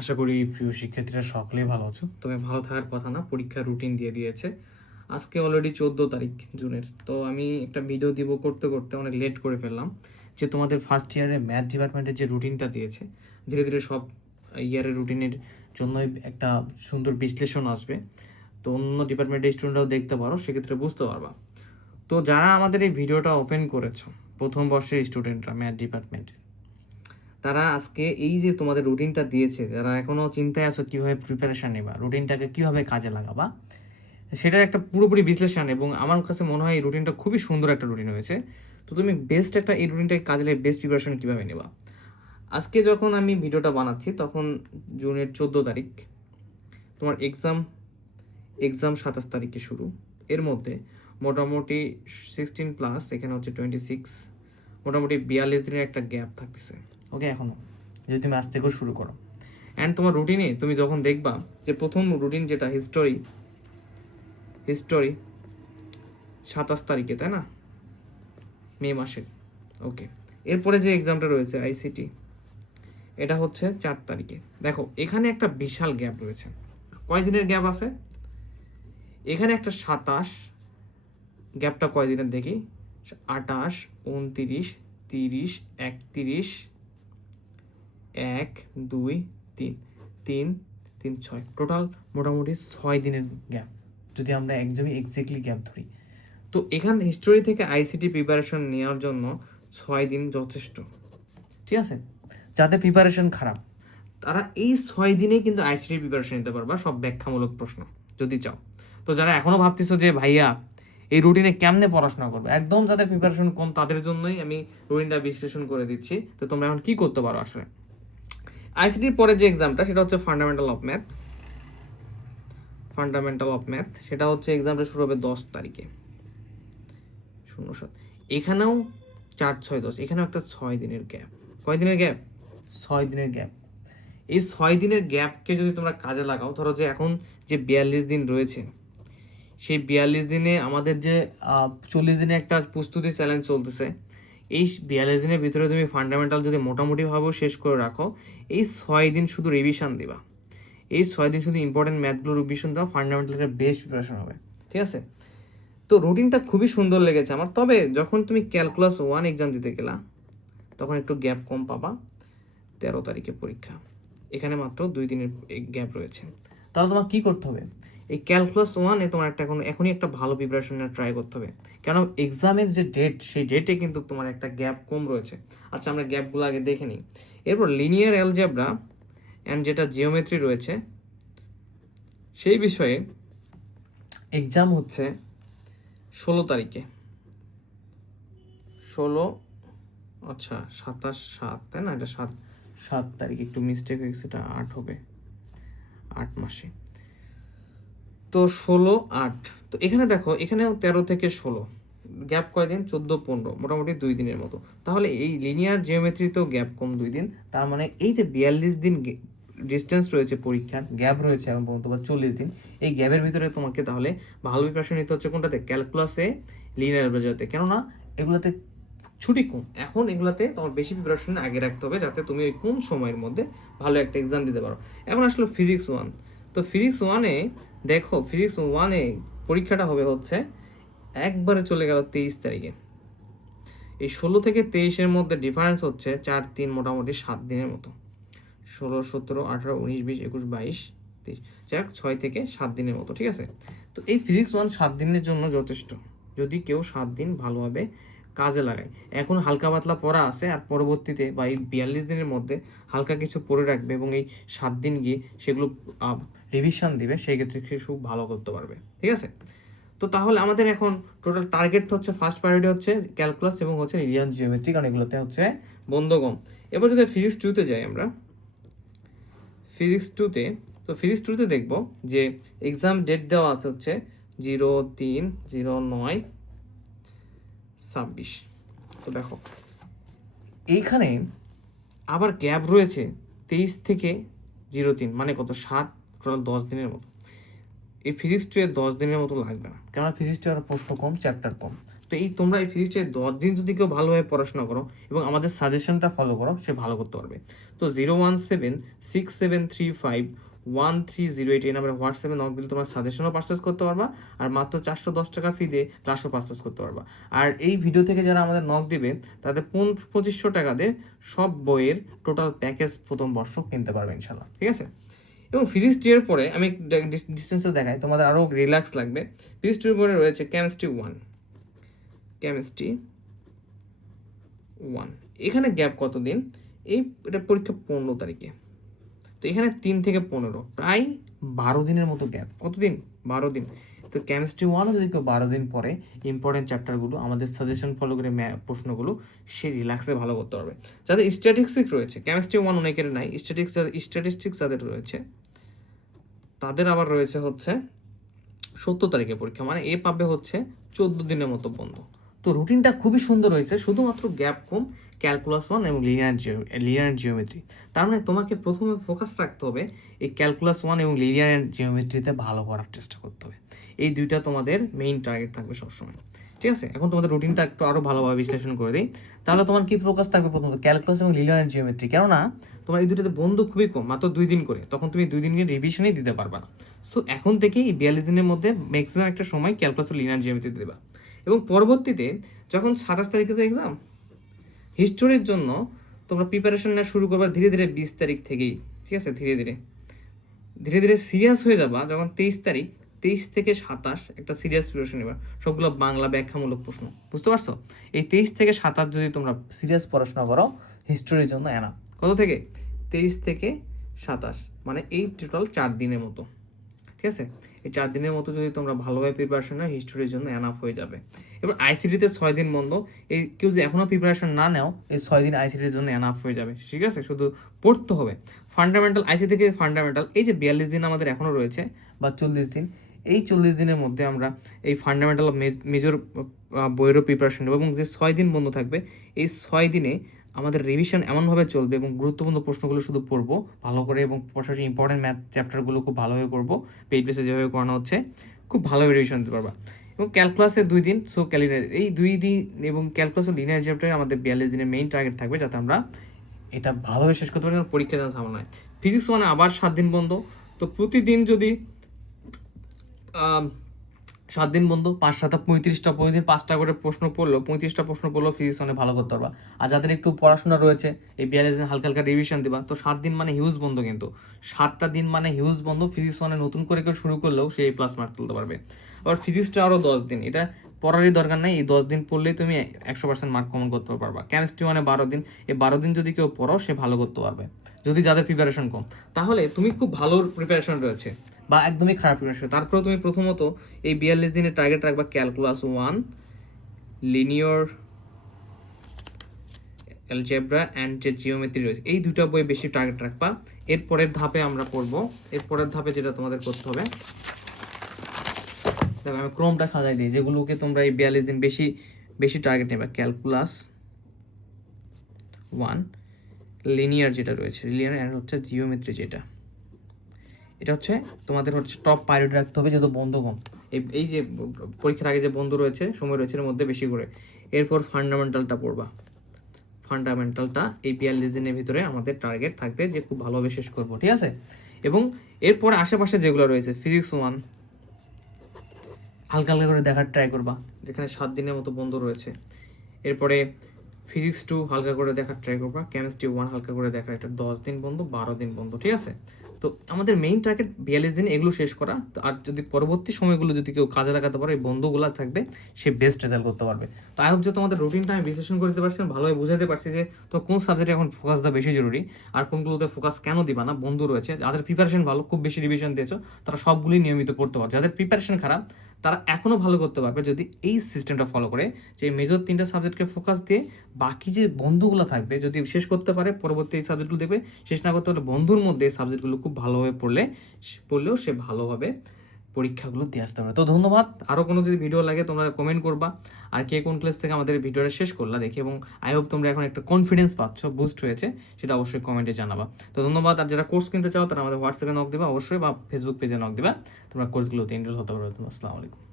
আশা করি প্রিয় শিক্ষার্থীরা সকলেই ভালো আছো। তবে ভালো থাকার কথা না, পরীক্ষার রুটিন দিয়ে দিয়েছে। আজকে অলরেডি 14 তারিখ জুনের। তো আমি একটা ভিডিও দিব করতে করতে অনেক লেট করে ফেললাম। যে তোমাদের ফার্স্ট ইয়ারে ম্যাথ ডিপার্টমেন্টের যে রুটিনটা দিয়েছে, ধীরে ধীরে সব ইয়ারের রুটিনের জন্যই একটা সুন্দর বিশ্লেষণ আসবে। তো অন্য ডিপার্টমেন্টের স্টুডেন্টরাও দেখতে পারো, সেক্ষেত্রে বুঝতে পারবা। তো যারা আমাদের এই ভিডিওটা ওপেন করেছো, প্রথম বর্ষের স্টুডেন্টরা ম্যাথ ডিপার্টমেন্টে, তারা আজকে এই যে তোমাদের রুটিনটা দিয়েছে, যারা এখনো চিন্তায় আছো কিভাবে প্রিপারেশন নেবা, রুটিনটাকে কিভাবে কাজে লাগাবা, সেটার একটা পুরোপুরি বিশ্লেষণ। এবং আমার কাছে মনে হয় এই রুটিনটা খুবই সুন্দর একটা রুটিন হয়েছে। তো তুমি বেস্ট একটা এই রুটিনটাকে কাজে লাগে বেস্ট প্রিপারেশন কিভাবে নেবা। আজকে যখন আমি ভিডিওটা বানাচ্ছি তখন জুনের 14 তারিখ, তোমার এক্সাম 27 তারিখে শুরু। এর মধ্যে মোটামুটি 16+, এখানে হচ্ছে 26, মোটামুটি 42 দিনের একটা গ্যাপ থাকতেছে। ওকে, এখনো যদি তুমি আজ থেকেও শুরু করো। অ্যান্ড তোমার রুটিনে তুমি যখন দেখবা যে প্রথম রুটিন যেটা হিস্টোরি 27 তারিখে, তাই না, মে মাসে। ওকে, এরপরে যে এক্সামটা রয়েছে আইসিটি, এটা হচ্ছে 4 তারিখে। দেখো এখানে একটা বিশাল গ্যাপ রয়েছে। কয় দিনের গ্যাপ আছে এখানে? একটা 27, গ্যাপটা কয় দিনের দেখি, 28, 29, 30, 31, 1, 2, 3, 3, 3, 6, টোটাল মোটামুটি 6 দিনের গ্যাপ, যদি আমরা একদমই এক্স্যাক্টলি গ্যাপ ধরি। তো এখানে হিস্টোরি থেকে আইসিটি প্রিপারেশন নেওয়ার জন্য 6 দিন যথেষ্ট। ঠিক আছে, যাদের প্রিপারেশন খারাপ তারা এই 6 দিনে কিন্তু আইসিটি প্রিপারেশন নিতে পারবা, সব ব্যাখ্যামূলক প্রশ্ন যদি চাও। তো যারা এখনো ভাবতেছো যে ভাইয়া এই রুটিনে কেমনে পড়াশোনা করবে, একদম যাদের প্রিপারেশন কম তাদের জন্যই আমি রুটিনটা বিশ্লেষণ করে দিচ্ছি। তো তোমরা এখন কি করতে পারো আসলে। আইসিটির পরে যে এক্সামটা সেটা হচ্ছে ফান্ডামেন্টাল অফ ম্যাথ, সেটা হচ্ছে এক্সামটা শুরু হবে 10 তারিখে, 07। এখানেও 4, 6, 10, এখানেও একটা 6 দিনের গ্যাপ। কয় দিনের গ্যাপ? 6 দিনের গ্যাপ। এই 6 দিনের গ্যাপকে যদি তোমরা কাজে লাগাও, ধরো যে এখন যে 42 দিন রয়েছে, সেই 42 দিনে আমাদের যে 40 দিনে একটা প্রস্তুতি চ্যালেঞ্জ চলতেছে, এই 42 দিনের ভিতরে তুমি ফান্ডামেন্টাল যদি মোটামুটিভাবেও শেষ করে রাখো, এই 6 দিন শুধু রিভিশন দিবা, এই 6 দিন শুধু ইম্পর্টেন্ট ম্যাথগুলো রিভিশন দাও, ফান্ডামেন্টালের বেস্ট প্রিপারেশন হবে। ঠিক আছে, তো রুটিনটা খুবই সুন্দর লেগেছে আমার। তবে যখন তুমি ক্যালকুলাস 1 এক্সাম দিতে গেলা তখন একটু গ্যাপ কম পাবা। 13 তারিখে পরীক্ষা, এখানে মাত্র 2 দিনের গ্যাপ রয়েছে। তাহলে তোমার কি করতে হবে, এই ক্যালকুলাস 1-এ তোমার একটা এখনই একটা ভালো প্রিপারেশন ট্রাই করতে হবে, কেন এক্সামের যে ডেট সেই ডেটে কিন্তু তোমার একটা গ্যাপ কম রয়েছে। আচ্ছা, আমরা গ্যাপগুলো আগে দেখে নিই। এরপর লিনিয়ার অ্যালজেব্রা অ্যান্ড যেটা জিওমেট্রি রয়েছে সেই বিষয়ে এক্সাম হচ্ছে 16 তারিখে। 16, আচ্ছা 27/7, তাই না, এটা 7 তারিখ, একটু মিস্টেক হয়ে গেছে, এটা 8 হবে, 8 মাসে। তো 16/8। তো এখানে দেখো, এখানেও 13 থেকে 16 গ্যাপ কয়দিন, 14-15, মোটামুটি 2 দিনের মতো। তাহলে এই লিনিয়ার জিওমেট্রিতেও গ্যাপ কম 2 দিন। তার মানে এই যে 42 দিন ডিস্টেন্স রয়েছে, পরীক্ষার গ্যাপ রয়েছে এবং তোমার 40 দিন, এই গ্যাপের ভিতরে তোমাকে তাহলে ভালো প্রিপারেশন নিতে হচ্ছে কোনটাতে, ক্যালকুলাসে, লিনিয়ার অ্যালজেব্রাতে। কেননা এগুলোতে ছুটি কম, এখন এগুলাতে তোমার বেশি প্রিপারেশন আগে রাখতে হবে যাতে তুমি ওই কোন সময়ের মধ্যে ভালো একটা এক্সাম দিতে পারো। এখন আসলে ফিজিক্স 1। তো ফিজিক্স 1-এ দেখো, ফিজিক্স 1-এ পরীক্ষাটা হবে হচ্ছে একবারে চলে গেল 23 তারিখে। এই 16 থেকে 23-এর মধ্যে ডিফারেন্স হচ্ছে 4, 3, মোটামুটি 7 দিনের মতো। 16, 17, 18, 19, 20, 21, 22, 23, যাক 6 থেকে 7 দিনের মতো। ঠিক আছে, তো এই ফিজিক্স 1 7 দিনের জন্য যথেষ্ট, যদি কেউ 7 দিন ভালোভাবে কাজে লাগায়। এখন হালকা পাতলা পড়া আছে, আর পরবর্তীতে বা এই 42 দিনের মধ্যে হালকা কিছু পড়ে রাখবে এবং এই 7 দিন গিয়ে সেগুলো রিভিশন দিবে, সেই ক্ষেত্রে সে খুব ভালো করতে পারবে। ঠিক আছে, তো তাহলে আমাদের এখন টোটাল টার্গেট হচ্ছে, ফার্স্ট প্রায়োরিটি হচ্ছে ক্যালকুলাস এবং হচ্ছে লিনিয়ার জিওমেট্রি, কারণ এগুলোতে হচ্ছে বন্ধকম। এবার যদি ফিজিক্স 2-তে যাই আমরা, ফিজিক্স 2-তে, তো ফিজিক্স 2-তে দেখব যে এক্সাম ডেট দেওয়া আছে হচ্ছে 03/09/26। তো দেখো এইখানে আবার গ্যাপ রয়েছে 23 থেকে 03, মানে কত, 7, টোটাল 10 দিনের মতো। এই ফিজিক্স 2 এর 10 দিনের মতো লাগবে না, কেননা ফিজিক্স 2 এর প্রশ্ন কম, চ্যাপ্টার কম। তো এই তোমরা এই ফিজিক্সের 10 দিন যদি কেউ ভালোভাবে পড়াশোনা করো এবং আমাদের সাজেশনটা ফলো করো, সে ভালো করতে পারবে। তো 01767351308 এই নাম্বারে হোয়াটসঅ্যাপে নক দিলে তোমার সাজেশনও পারচেস করতে পারবা, আর মাত্র 410 টাকা ফি দিয়ে ক্লাসও পারচেস করতে পারবা। আর এই ভিডিও থেকে যারা আমাদের নক দিবে তাদের 2500 টাকা দিয়ে সব বইয়ের টোটাল প্যাকেজ প্রথম বর্ষ কিনতে পারবে ইনশাল্লাহ, ঠিক আছে। এবং ফিজিক্স টিয়ার পরে আমি ডিস্টেন্সে দেখাই, তোমাদের আরও রিল্যাক্স লাগবে। ফিজিক্স টিয়ার পরে রয়েছে কেমিস্ট্রি 1, এখানে গ্যাপ কতদিন? এটা পরীক্ষা 15 তারিখে, তো এখানে 3 থেকে 15 প্রায় 12 দিনের মতো গ্যাপ। কতদিন? 12 দিন। তো কেমিস্ট্রি 1ও যদি কেউ 12 দিন পরে ইম্পর্টেন্ট চ্যাপ্টারগুলো আমাদের সাজেশন ফলো করে প্রশ্নগুলো সে রিল্যাক্সে ভালো করতে পারবে। যাদের স্ট্যাটিস্টিক্স রয়েছে, কেমিস্ট্রি 1 অনেকের নাই, স্ট্যাটিস্টিক্স যাদের রয়েছে তাদের আবার রয়েছে হচ্ছে 17 তারিখে পরীক্ষা, মানে এ পাবে হচ্ছে 14 দিনের মতো বন্ধ। তো রুটিনটা খুবই সুন্দর হয়েছে, শুধুমাত্র গ্যাপ কম ক্যালকুলাস 1 এবং লিনিয়ার জিওমেট্রি। তার মানে তোমাকে প্রথমে ফোকাস রাখতে হবে এই ক্যালকুলাস 1 এবং লিনিয়ার জিওমেট্রিতে ভালো করার চেষ্টা করতে হবে। এই দুইটা তোমাদের মেইন টার্গেট থাকবে সবসময়, ঠিক আছে। এখন তোমাদের রুটিনটা একটু আরও ভালোভাবে বিশ্লেষণ করে দিই। তাহলে তোমার কি ফোকাস থাকবে? প্রথমত ক্যালকুলাস এবং লিনিয়ার জিওমেট্রি, কেননা তোমার এই দুটোতে বন্ধু খুবই কম, মাত্র 2 দিন করে, তখন তুমি 2 দিন রিভিশনই দিতে পারবে না। সো এখন থেকেই এই 42 দিনের মধ্যে ম্যাক্সিমাম একটা সময় ক্যালকুলাস ও লিনিয়ার জিওমেট্রি দেবা। এবং পরবর্তীতে যখন 27 তারিখে তো এক্সাম, হিস্টোরির জন্য তোমরা প্রিপারেশন নেওয়া শুরু করবা ধীরে ধীরে 20 তারিখ থেকেই, ঠিক আছে। ধীরে ধীরে সিরিয়াস হয়ে যাবা যখন 23 থেকে 27 একটা সিরিয়াস প্রিপারেশন নেবা, সবগুলো বাংলা ব্যাখ্যামূলক প্রশ্ন, বুঝতে পারছো? এই 23 থেকে 27 যদি তোমরা সিরিয়াস পড়াশোনা করো হিস্টোরির জন্য এনা কত থেকে 23 থেকে 27, মানে এই টোটাল 4 দিনের মতো, ঠিক আছে। এই 4 দিনের মতো যদি তোমরা ভালোভাবে প্রিপারেশন নাও হিস্টোরির জন্য এনাফ হয়ে যাবে। এবার আইসিটিতে 6 দিন বন্ধ, এই কেউ যদি এখনও প্রিপারেশন না নেও এই 6 দিন আইসিটির জন্য এনাফ হয়ে যাবে, ঠিক আছে। শুধু পড়তে হবে ফান্ডামেন্টাল, আইসি থেকে ফান্ডামেন্টাল। এই যে 42 দিন আমাদের এখনও রয়েছে বা 40 দিন, এই 40 দিনের মধ্যে আমরা এই ফান্ডামেন্টাল মেজর বইয়েরও প্রিপারেশন নেব, এবং যে 6 দিন বন্ধ থাকবে এই 6 দিনে আমাদের রিভিশন এমনভাবে চলবে এবং গুরুত্বপূর্ণ প্রশ্নগুলো শুধু পড়বো ভালো করে, এবং পাশাপাশি ইম্পর্টেন্ট ম্যাথ চ্যাপ্টারগুলো খুব ভালোভাবে করবো, পেইড বেসে যেভাবে করানো হচ্ছে খুব ভালোভাবে রিভিশন দিতে পারবা। এবং ক্যালকুলাসের 2 দিন, সো ক্যালিনার এই 2 দিন, এবং ক্যালকুলাস ও লিনিয়ার চ্যাপ্টারে আমাদের 42 দিনের মেইন টার্গেট থাকবে যাতে আমরা এটা ভালোভাবে শেষ করতে পারি, পরীক্ষা যেন ঝামেলা নয়। ফিজিক্স মানে আবার 7 দিন বন্ধ, তো প্রতিদিন যদি 7 দিন বন্ধু, 5-7 35টা, প্রতিদিন 5টা করে প্রশ্ন পড়লো, 35টা প্রশ্ন পড়লো, ফিজিক্স অনেক ভালো করতে পারবা। আর যাদের একটু পড়াশোনা রয়েছে এই 42 দিন হালকা হালকা রিভিশন দিবা, তো 7 দিন মানে হিউজ বন্ধ, কিন্তু 7টা দিন মানে হিউজ বন্ধ। ফিজিক্স মানে নতুন করে কেউ শুরু করলেও সে প্লাস মার্ক তুলতে পারবে। আবার ফিজিক্সটা আরও 10 দিন, এটা পড়ারই দরকার নেই, এই 10 দিন পড়লেই তুমি 100% মার্ক কমন করতে পারবা। কেমিস্ট্রি মানে 12 দিন, এই 12 দিন যদি কেউ পড়ো সে ভালো করতে পারবে, যদি যাদের প্রিপারেশন কম। তাহলে তুমি খুব ভালো প্রিপারেশন রয়েছে বা একদমই খারাপ প্রিপারেশন, তারপরেও তুমি প্রথমত এই 42 দিনের টার্গেট রাখবা ক্যালকুলাস 1, লিনিয়ার অ্যালজেব্রা অ্যান্ড যে জিওমেট্রি রয়েছে এই দুটো বই বেশি টার্গেট রাখবা। এরপরের ধাপে আমরা পড়বো, এরপরের ধাপে যেটা তোমাদের করতে হবে, দেখো আমি ক্রমটা সাজাই দিই যেগুলোকে তোমরা এই 42 দিন বেশি টার্গেট নেবা। ক্যালকুলাস 1, লিনিয়ার যেটা রয়েছে, লিনিয়ার অ্যান্ড হচ্ছে জিওমেট্রি যেটা, এটা হচ্ছে তোমাদের হচ্ছে টপ প্রায়োরিটি রাখতে হবে, যেহেতু বন্ধু কম। এই যে পরীক্ষার আগে যে বন্ধু রয়েছে, সময় রয়েছে, এর মধ্যে বেশি করে। এরপর ফান্ডামেন্টালটা পড়বা, ফান্ডামেন্টালটা এই 42 দিনের ভিতরে আমাদের টার্গেট থাকবে যে খুব ভালোভাবে শেষ করবো, ঠিক আছে। এবং এরপরে আশেপাশে যেগুলো রয়েছে, ফিজিক্স 1 হালকা হালকা করে দেখার ট্রাই করবা, যেখানে 7 দিনের মতো বন্ধ রয়েছে। এরপরে ফিজিক্স 2 হালকা করে দেখার ট্রাই করবা, কেমিস্ট্রি 1 হালকা করে দেখার, এটা 10 দিন বন্ধ, 12 দিন বন্ধ, ঠিক আছে। তো আমাদের মেইন টার্গেট 42 দিন এগুলো শেষ করা। আর যদি পরবর্তী সময়গুলো যদি কেউ কাজে লাগাতে পারে, এই বন্ধুগুলো থাকবে, সে বেস্ট রেজাল্ট করতে পারবে। তো আই হোপ যে তোমাদের রুটিনটা আমি বিশ্লেষণ করতে পারছি, ভালোভাবে বুঝাতে পারছি যে তো কোন সাবজেক্টে এখন ফোকাস দেওয়া বেশি জরুরি, আর কোনগুলোতে ফোকাস কেন দিবা না। বন্ধু রয়েছে যাদের প্রিপারেশন ভালো, খুব বেশি রিভিশন দিয়েছো, তারা সবগুলোই নিয়মিত পড়তে পারবে। যাদের প্রিপারেশন খারাপ তারা এখনও ভালো করতে পারবে যদি এই সিস্টেমটা ফলো করে, যে মেজর 3টা সাবজেক্টকে ফোকাস দিয়ে বাকি যে বন্ধুগুলো থাকবে যদি শেষ করতে পারে, পরবর্তী এই সাবজেক্টগুলো দেবে, শেষ না করতে হলে বন্ধুর মধ্যে এই সাবজেক্টগুলো খুব ভালোভাবে পড়লেও সে ভালোভাবে পরীক্ষাগুলো দিয়ে আসতে পারে। তো ধন্যবাদ। আরও কোনো যদি ভিডিও লাগে তোমরা কমেন্ট করবা, আর কে কোন ক্লাস থেকে আমাদের ভিডিওটা শেষ করলা দেখে, এবং আই হোপ তোমরা এখন একটা কনফিডেন্স পাচ্ছ, বুস্ট হয়েছে, সেটা অবশ্যই কমেন্টে জানাবা। তো ধন্যবাদ। আর যারা কোর্স কিনতে চাও তারা আমাদের হোয়াটসঅ্যাপে নক দেবা অবশ্যই, বা ফেসবুক পেজে নক দেবা, তোমরা কোর্সগুলোতে এনরোল হতে পারো। আসসালামু আলাইকুম।